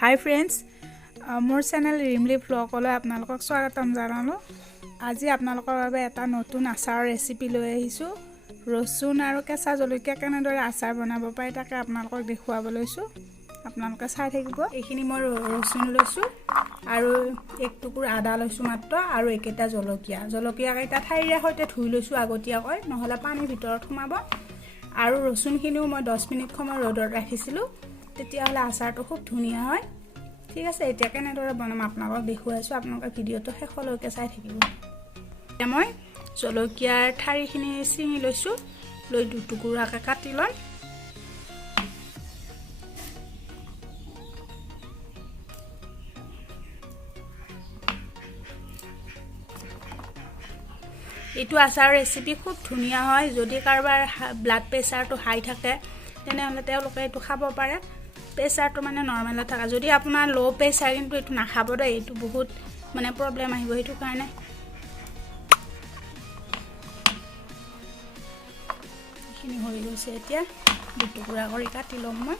হাই friends, মোৰ channel Rimli ভ্লগলৈ আপোনালোকক স্বাগতম জনালোঁ। আজি আপোনালোকৰ বাবে এটা নতুন আচাৰৰ ৰেচিপি লৈ আহিছোঁ। ৰচুন আৰু কেঁচা জলকীয়া কেনেদৰে আচাৰ বনাব পাৰি তাকে আপোনালোকক দেখুৱাব লৈছোঁ। আপোনালোকে চাই থাকিব। এইখিনি মই ৰচুন লৈছোঁ আৰু এক টুকুৰা আদা লৈছোঁ মাত্ৰ, আৰু একেটা জলকীয়াকেইটা ঠাৰিৰে সৈতে ধুই লৈছোঁ আগতীয়াকৈ, নহ'লে পানীৰ ভিতৰত সোমাব। আৰু ৰচুনখিনিও মই 10 মিনিট সময় ৰ'দত ৰাখিছিলোঁ, তেতিয়াহ'লে আচাৰটো খুব ধুনীয়া হয়। ঠিক আছে, এতিয়া কেনেদৰে বনাম আপোনালোকক দেখুৱাইছোঁ। আপোনালোকে ভিডিঅ'টো শেষলৈকে চাই থাকিব। এতিয়া মই জলকীয়াৰ ঠাৰিখিনি ছিঙি লৈছোঁ, লৈ দুটুকুৰাকৈ কাটি ল'ম। এইটো আচাৰ ৰেচিপি খুব ধুনীয়া হয়। যদি কাৰোবাৰ ব্লাড প্ৰেছাৰটো হাই থাকে তেনেহ'লে তেওঁলোকে এইটো খাব পাৰে। প্ৰেছাৰটো মানে নৰ্মেলত থাকে। যদি আপোনাৰ ল' প্ৰেছাৰ, কিন্তু এইটো নাখাব দেই, এইটো বহুত মানে প্ৰব্লেম আহিব। সেইটো কাৰণে এইখিনি হৈ গৈছে। এতিয়া দুটুকুৰা কৰি কাটি ল'ম মই।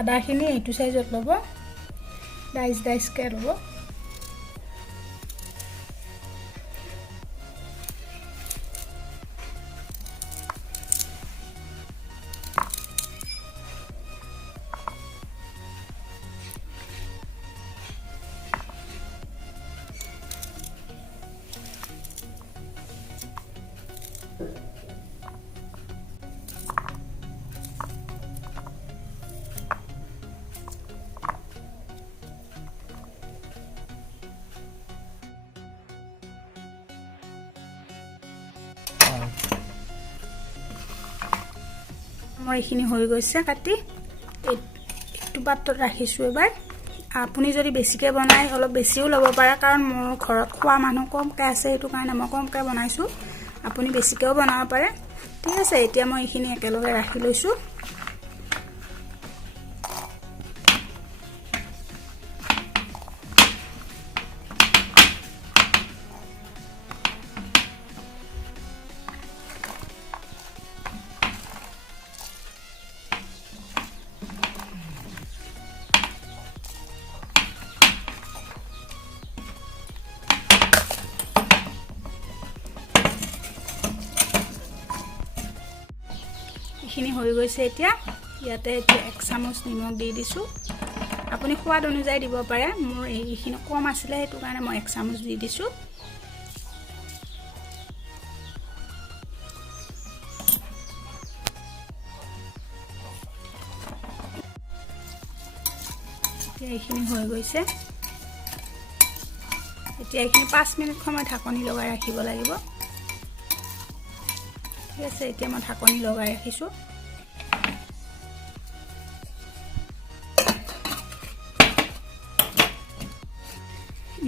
আদাখিনি এইটো চাইজত ল'ব, ডাইচকৈ ল'ব। মই এইখিনি হৈ গৈছে কাটি, এইটো পাত্ৰত ৰাখিছোঁ। এবাৰ আপুনি যদি বেছিকৈ বনায় অলপ বেছিও ল'ব পাৰে, কাৰণ মোৰ ঘৰত খোৱা মানুহ কমকৈ আছে, সেইটো কাৰণে মই কমকৈ বনাইছোঁ। আপুনি বেছিকৈও বনাব পাৰে। ঠিক আছে, এতিয়া মই এইখিনি একেলগে ৰাখি লৈছোঁ। এইখিনি হৈ গৈছে। এতিয়া ইয়াতে 1 চামুচ নিমখ দি দিছোঁ। আপুনি সোৱাদ অনুযায়ী দিব পাৰে। মোৰ এইখিনি কম আছিলে, সেইটো কাৰণে মই 1 চামুচ দি দিছোঁ। এতিয়া এইখিনি হৈ গৈছে। এতিয়া এইখিনি 5 মিনিট সময় ঢাকনি লগাই ৰাখিব লাগিব। ঠিক আছে, এতিয়া মই ঢাকনি লগাই ৰাখিছোঁ।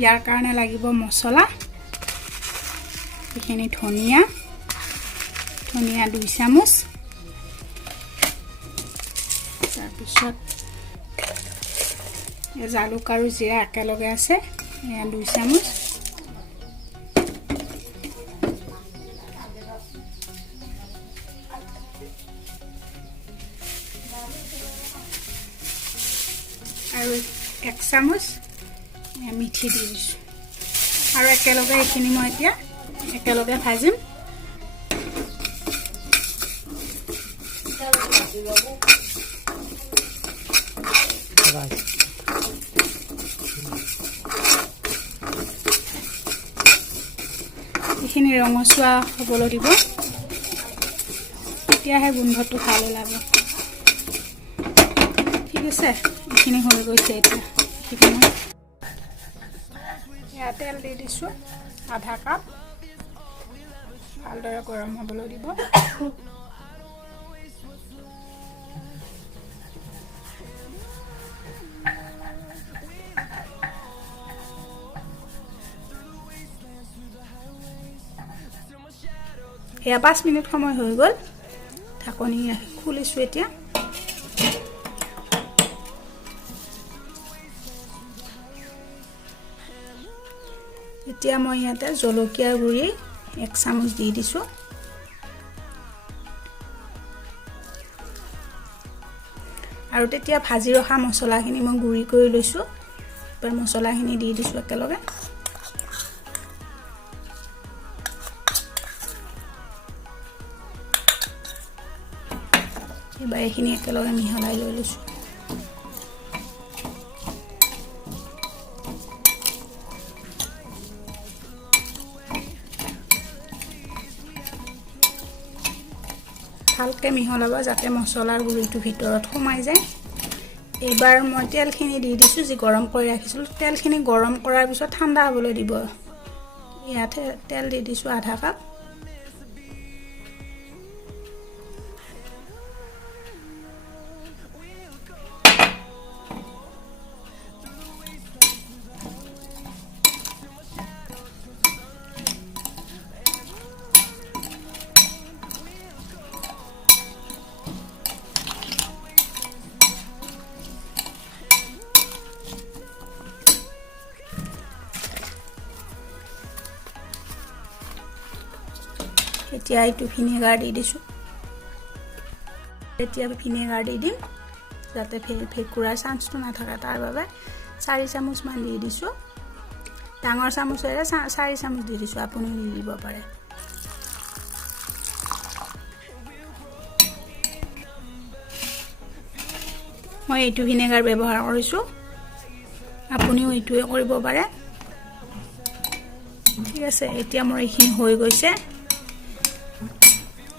ইয়াৰ কাৰণে লাগিব মছলা। এইখিনি ধনিয়া 2 চামুচ, তাৰপিছত জালুক আৰু জিৰা একেলগে আছে, 2 চামুচ। আৰু 1 চামুচ মিঠি দি দিছোঁ। আৰু একেলগে এইখিনি মই এতিয়া একেলগে ভাজিম। এইখিনি ৰঙচুৱা হ'বলৈ দিব, তেতিয়াহে গোন্ধটো ভাল ওলাব। ঠিক আছে, এইখিনি হৈ গৈছে। এতিয়া এইখিনি ইয়াত তেল দি দিছোঁ, আধা কাপ। ভালদৰে গৰম হ'বলৈ দিব। এয়া 5 মিনিট সময় হৈ গ'ল ঢাকনি খুলিছোঁ এতিয়া এতিয়া মই ইয়াতে জলকীয়াৰ গুড়ি 1 চামুচ দি দিছোঁ আৰু তেতিয়া ভাজি ৰখা মছলাখিনি মই গুড়ি কৰি লৈছোঁ এবাৰ মছলাখিনি দি দিছোঁ একেলগে এবাৰ এইখিনি একেলগে মিহলাই লৈ লৈছোঁ ভালকৈ মিহলাব যাতে মছলাৰ গুড়িটো ভিতৰত সোমাই যায় এইবাৰ মই তেলখিনি দি দিছোঁ যি গৰম কৰি ৰাখিছিলোঁ তেলখিনি গৰম কৰাৰ পিছত ঠাণ্ডা হ'বলৈ দিব ইয়াতে তেল দি দিছোঁ আধা কাপ এতিয়া এইটো ভিনেগাৰ দি দিছোঁ এতিয়া ভিনেগাৰ দি দিম যাতে ভেঁকুৰাৰ চান্সটো নাথাকে তাৰ বাবে 4 চামুচ মান দি দিছোঁ ডাঙৰ চামুচেৰে 4 চামুচ দি দিছোঁ আপুনি দি দিব পাৰে মই এইটো ভিনেগাৰ ব্যৱহাৰ কৰিছোঁ আপুনিও এইটোৱে কৰিব পাৰে ঠিক আছে এতিয়া মোৰ এইখিনি হৈ গৈছে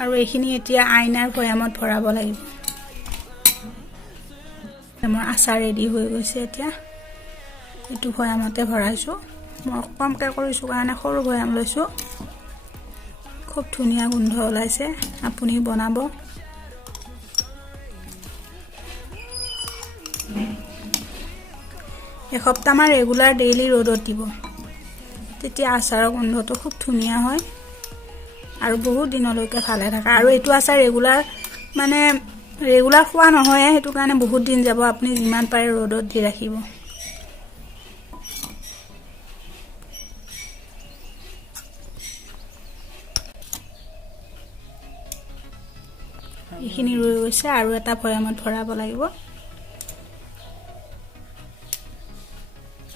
আৰু এইখিনি এতিয়া আইনাৰ বয়ামত ভৰাব লাগিব মোৰ আচাৰ ৰেডি হৈ গৈছে এতিয়া এইটো বয়ামতে ভৰাইছোঁ মই কমকৈ কৰিছোঁ কাৰণে সৰু বয়াম লৈছোঁ খুব ধুনীয়া গোন্ধ ওলাইছে আপুনি বনাব এসপ্তাহমান ৰেগুলাৰ ডেইলি ৰ'দত দিব তেতিয়া আচাৰৰ গোন্ধটো খুব ধুনীয়া হয় আৰু বহুত দিনলৈকে ভালে থাকে আৰু এইটো আচাৰ ৰেগুলাৰ খোৱা নহয় সেইটো কাৰণে বহুত দিন যাব আপুনি যিমান পাৰে ৰ'দত দি ৰাখিব এইখিনি ৰৈ গৈছে আৰু এটা বয়ামত ভৰাব লাগিব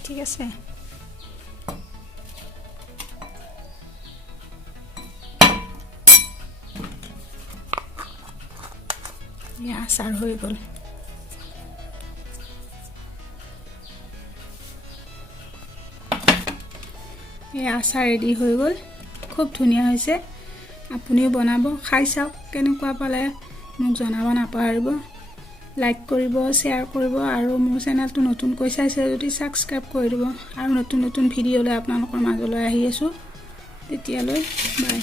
ঠিক আছে আচাৰ হৈ গ'ল এই আচাৰ ৰেডি হৈ গ'ল খুব ধুনীয়া হৈছে আপুনিও বনাব খাই চাওক কেনেকুৱা পালে মোক জনাব নাপাহৰিব লাইক কৰিব শ্বেয়াৰ কৰিব আৰু মোৰ চেনেলটো নতুনকৈ চাইছে যদি সাবস্ক্ৰাইব কৰি দিব আৰু নতুন ভিডিঅ' লৈ আপোনালোকৰ মাজলৈ আহি আছোঁ তেতিয়ালৈ বাই